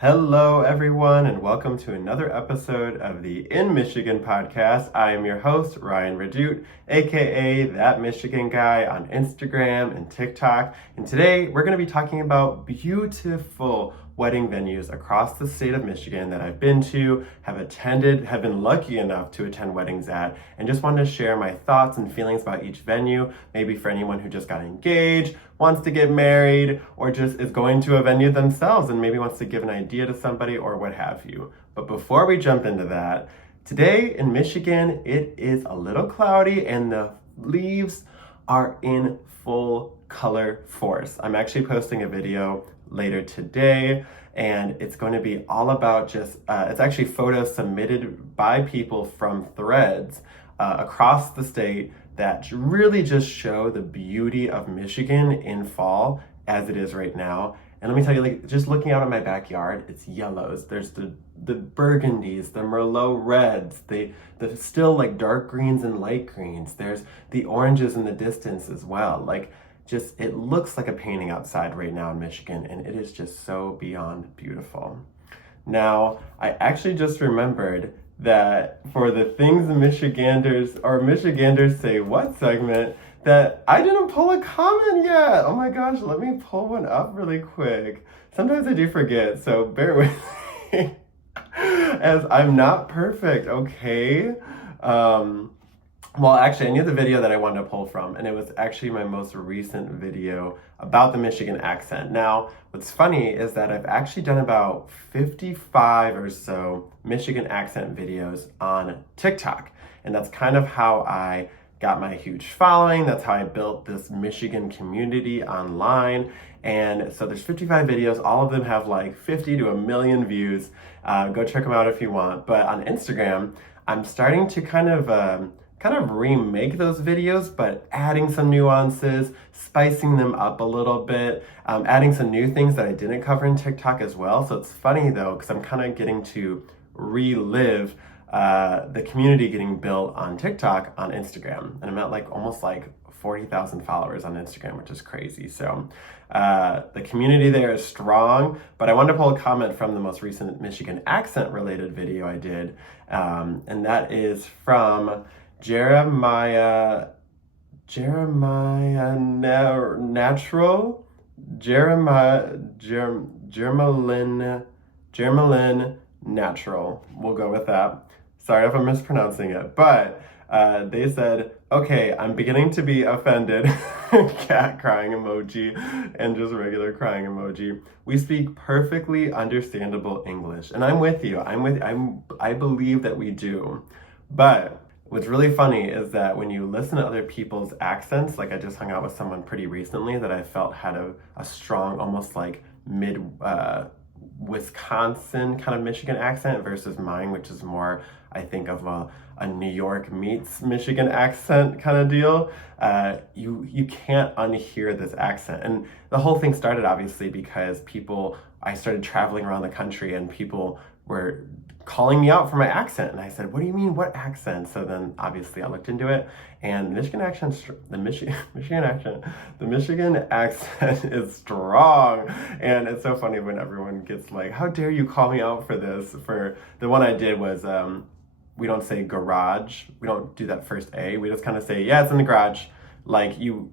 Hello, everyone, and welcome to another episode of the In Michigan podcast. I am your host, Ryan Redoute, aka That Michigan Guy on Instagram and TikTok. And today we're going to be talking about beautiful wedding venues across the state of Michigan that I've been to, have been lucky enough to attend weddings at, and just wanted to share my thoughts and feelings about each venue, maybe for anyone who just got engaged, wants to get married, or just is going to a venue themselves and maybe wants to give an idea to somebody or what have you. But before we jump into that, today in Michigan, it is a little cloudy and the leaves are in full color force. I'm actually posting a video later today, and it's going to be all about just, it's actually photos submitted by people from threads across the state that really just show the beauty of Michigan in fall as it is right now. And let me tell you, like, just looking out at my backyard, it's yellows. There's the burgundies, the Merlot reds, the still like dark greens and light greens. There's the oranges in the distance as well. Like, just, it looks like a painting outside right now in Michigan, and it is just so beyond beautiful. Now, I actually just remembered that for the things the Michiganders say what segment, that I didn't pull a comment yet. Oh my gosh, let me pull one up really quick. Sometimes I do forget, so bear with me as I'm not perfect, okay? Well, actually, I knew the video that I wanted to pull from, and it was actually my most recent video about the Michigan accent. Now, what's funny is that I've actually done about 55 or so Michigan accent videos on TikTok, and that's kind of how I got my huge following. That's how I built this Michigan community online. And so there's 55 videos. All of them have like 50 to a million views. Go check them out if you want. But on Instagram, I'm starting to kind of remake those videos, but adding some nuances, spicing them up a little bit, adding some new things that I didn't cover in TikTok as well. So it's funny though, because I'm kind of getting to relive the community getting built on TikTok on Instagram. And I'm at like almost like 40,000 followers on Instagram, which is crazy. So the community there is strong, but I wanted to pull a comment from the most recent Michigan accent related video I did. And that is from Jeremiah Jermalyn Natural. We'll go with that. Sorry if I'm mispronouncing it, but they said, okay, I'm beginning to be offended. Cat crying emoji and just regular crying emoji. We speak perfectly understandable English, and I'm with you. I believe that we do, but what's really funny is that when you listen to other people's accents, like I just hung out with someone pretty recently that I felt had a strong, almost like Wisconsin kind of Michigan accent versus mine, which is more, I think, of a New York meets Michigan accent kind of deal. You can't unhear this accent. And the whole thing started obviously because I started traveling around the country and people were calling me out for my accent, and I said, what do you mean, what accent? So then obviously I looked into it, and the Michigan accent is strong. And it's so funny when everyone gets like, how dare you call me out for this? For the one I did was we don't say garage, we don't do that first A, we just kind of say, yeah, it's in the garage. Like you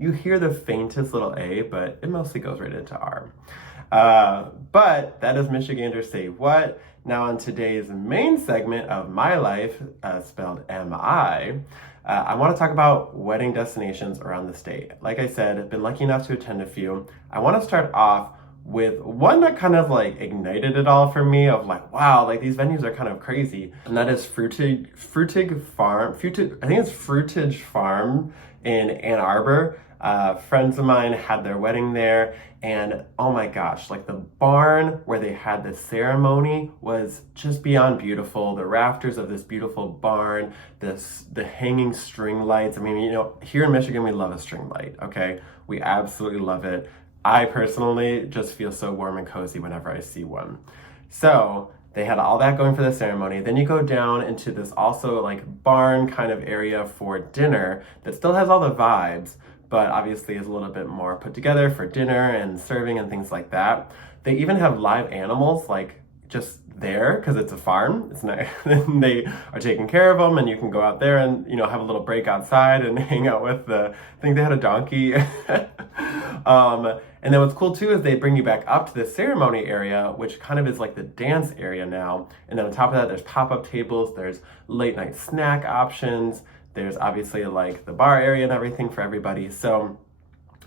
hear the faintest little A, but it mostly goes right into R. But that is Michiganders Say What. Now on today's main segment of my life, spelled M-I, I want to talk about wedding destinations around the state. Like I said, I've been lucky enough to attend a few. I want to start off with one that kind of like ignited it all for me, of like, wow, like these venues are kind of crazy. And that is Frutig Farm in Ann Arbor. Friends of mine had their wedding there, and oh my gosh, like the barn where they had the ceremony was just beyond beautiful. The rafters of this beautiful barn, the hanging string lights. I mean, you know, here in Michigan, we love a string light, okay? We absolutely love it. I personally just feel so warm and cozy whenever I see one. So they had all that going for the ceremony. Then you go down into this also like barn kind of area for dinner that still has all the vibes, but obviously is a little bit more put together for dinner and serving and things like that. They even have live animals like just there because it's a farm. It's nice. They are taking care of them, and you can go out there and have a little break outside and hang out with the. I think they had a donkey. And then what's cool too is they bring you back up to the ceremony area, which kind of is like the dance area now. And then on top of that, there's pop-up tables, there's late night snack options, there's obviously like the bar area and everything for everybody. So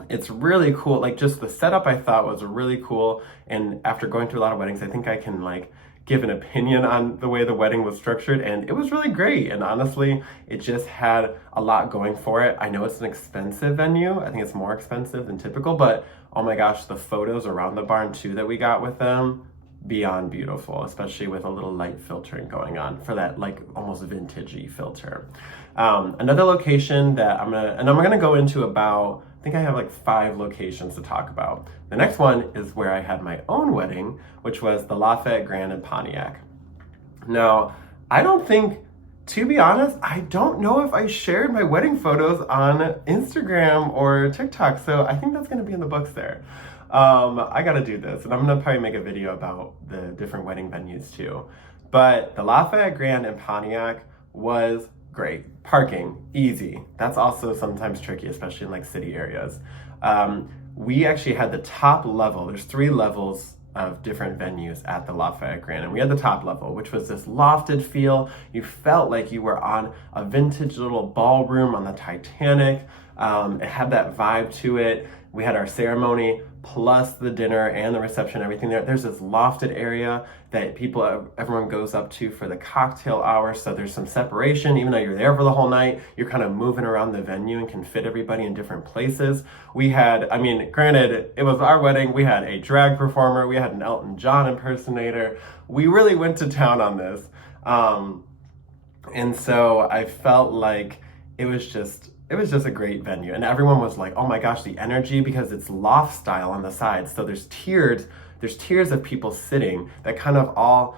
it's really cool. Like just the setup I thought was really cool. And after going through a lot of weddings, I think I can like give an opinion on the way the wedding was structured, and it was really great. And honestly, it just had a lot going for it. I know it's an expensive venue. I think it's more expensive than typical, but oh my gosh, the photos around the barn too that we got with them, beyond beautiful, especially with a little light filtering going on for that like almost vintagey filter. Another location that I'm gonna go into about, I think I have like 5 locations to talk about. The next one is where I had my own wedding, which was the Lafayette Grand in Pontiac. Now, to be honest, I don't know if I shared my wedding photos on Instagram or TikTok, so I think that's gonna be in the books there. I gotta do this, and I'm gonna probably make a video about the different wedding venues too. But the Lafayette Grand in Pontiac was great. Parking, easy. That's also sometimes tricky, especially in like city areas. We actually had the top level. There's 3 levels of different venues at the Lafayette Grand, and we had the top level, which was this lofted feel. You felt like you were on a vintage little ballroom on the Titanic. It had that vibe to it. We had our ceremony plus the dinner and the reception, everything there. There's this lofted area that everyone goes up to for the cocktail hour. So there's some separation, even though you're there for the whole night, you're kind of moving around the venue and can fit everybody in different places. We had, granted, it was our wedding. We had a drag performer. We had an Elton John impersonator. We really went to town on this. And so I felt like it was just a great venue, and everyone was like, oh my gosh, the energy, because it's loft style on the sides. So there's tiers of people sitting that kind of all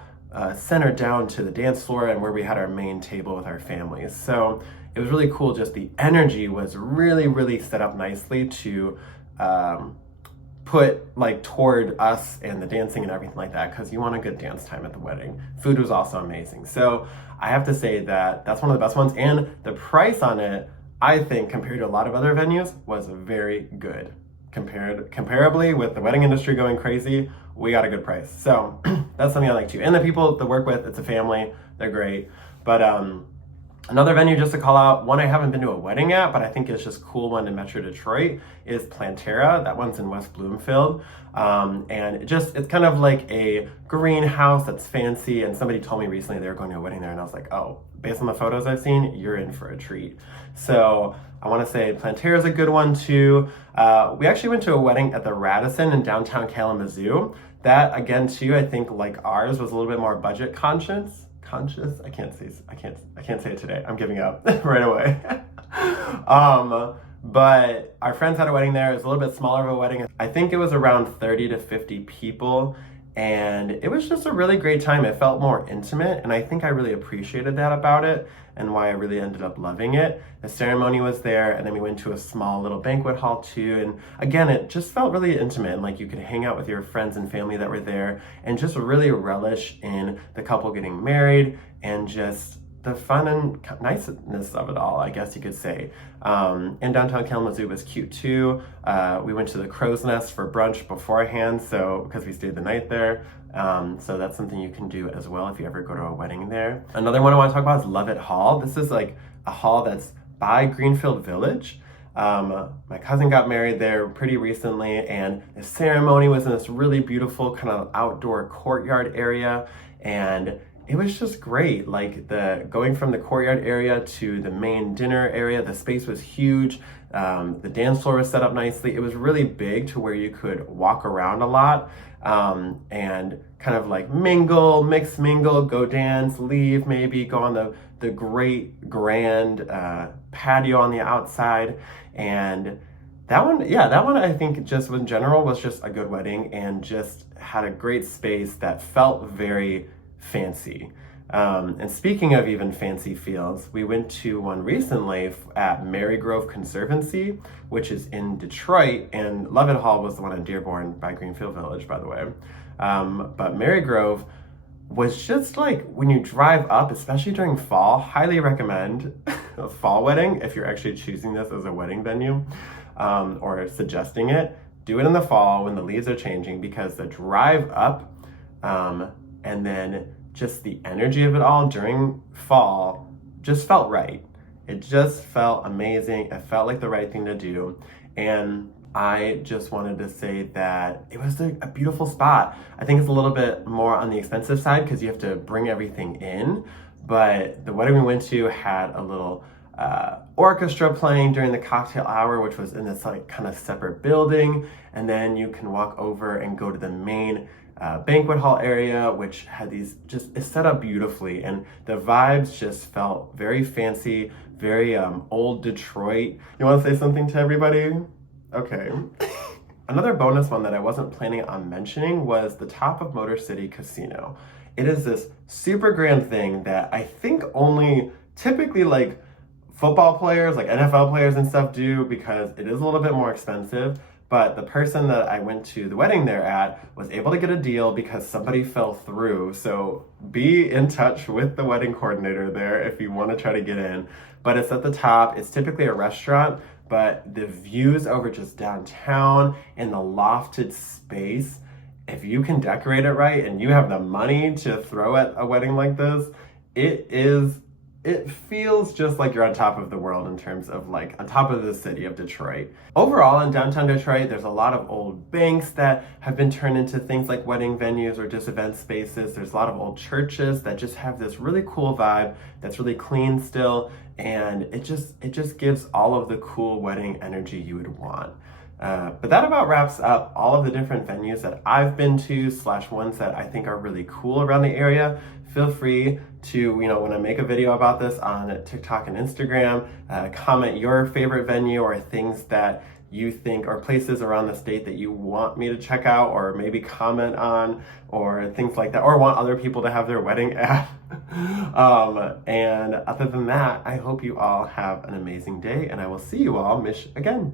center down to the dance floor and where we had our main table with our families. So it was really cool. Just the energy was really, really set up nicely to put like toward us and the dancing and everything like that, because you want a good dance time at the wedding. Food was also amazing. So I have to say that that's one of the best ones, and the price on it, I think, compared to a lot of other venues, was very good. Comparably with the wedding industry going crazy, we got a good price. So that's something I like too. And the people to work with, it's a family, they're great. But another venue just to call out, one I haven't been to a wedding at, but I think it's just cool one in Metro Detroit, is Plethora. That one's in West Bloomfield. And it's kind of like a greenhouse that's fancy. And somebody told me recently they were going to a wedding there, and I was like, oh, based on the photos I've seen, you're in for a treat. So I want to say Plethora is a good one too. We actually went to a wedding at the Radisson in downtown Kalamazoo. That again too, I think like ours was a little bit more budget conscious. I can't say it today. I'm giving up right away. But our friends had a wedding there. It was a little bit smaller of a wedding. I think it was around 30 to 50 people. And it was just a really great time. It felt more intimate, and I think I really appreciated that about it, and why I really ended up loving it. The ceremony was there, and then we went to a small little banquet hall too, and again, it just felt really intimate, and like you could hang out with your friends and family that were there, and just really relish in the couple getting married, and just the fun and niceness of it all, I guess you could say. And downtown Kalamazoo was cute too. We went to the Crow's Nest for brunch beforehand, so because we stayed the night there. So that's something you can do as well if you ever go to a wedding there. Another one I want to talk about is Lovett Hall. This is like a hall that's by Greenfield Village. My cousin got married there pretty recently, and the ceremony was in this really beautiful kind of outdoor courtyard area, and it was just great. Like going from the courtyard area to the main dinner area, the space was huge. The dance floor was set up nicely. It was really big to where you could walk around a lot and kind of like mix mingle, go dance, leave, maybe go on the great grand patio on the outside. And that one I think just in general was just a good wedding, and just had a great space that felt very fancy. And speaking of even fancy fields, we went to one recently at Marygrove Conservancy, which is in Detroit, and Levitt Hall was the one in Dearborn by Greenfield Village, by the way. But Marygrove was just like, when you drive up, especially during fall, highly recommend a fall wedding if you're actually choosing this as a wedding venue, or suggesting it. Do it in the fall when the leaves are changing, because the drive up, and then just the energy of it all during fall just felt right. It just felt amazing. It felt like the right thing to do. And I just wanted to say that it was a beautiful spot. I think it's a little bit more on the expensive side because you have to bring everything in, but the wedding we went to had a little orchestra playing during the cocktail hour, which was in this like kind of separate building, and then you can walk over and go to the main banquet hall area, which had these, just is set up beautifully, and the vibes just felt very fancy, very old Detroit. You want to say something to everybody? Okay. Another bonus one that I wasn't planning on mentioning was the Top of Motor City Casino. It is this super grand thing that I think only typically like football players, like NFL players and stuff do, because it is a little bit more expensive. But the person that I went to the wedding there at was able to get a deal because somebody fell through. So be in touch with the wedding coordinator there if you want to try to get in. But it's at the top. It's typically a restaurant, but the views over just downtown in the lofted space, if you can decorate it right and you have the money to throw at a wedding like this, it feels just like you're on top of the world in terms of like on top of the city of Detroit. Overall, in downtown Detroit, there's a lot of old banks that have been turned into things like wedding venues or just event spaces. There's a lot of old churches that just have this really cool vibe that's really clean still, and it just gives all of the cool wedding energy you would want. But that about wraps up all of the different venues that I've been to / ones that I think are really cool around the area. Feel free to, when I make a video about this on TikTok and Instagram, comment your favorite venue or things that you think, or places around the state that you want me to check out or maybe comment on, or things like that, or want other people to have their wedding at. And other than that, I hope you all have an amazing day, and I will see you all again.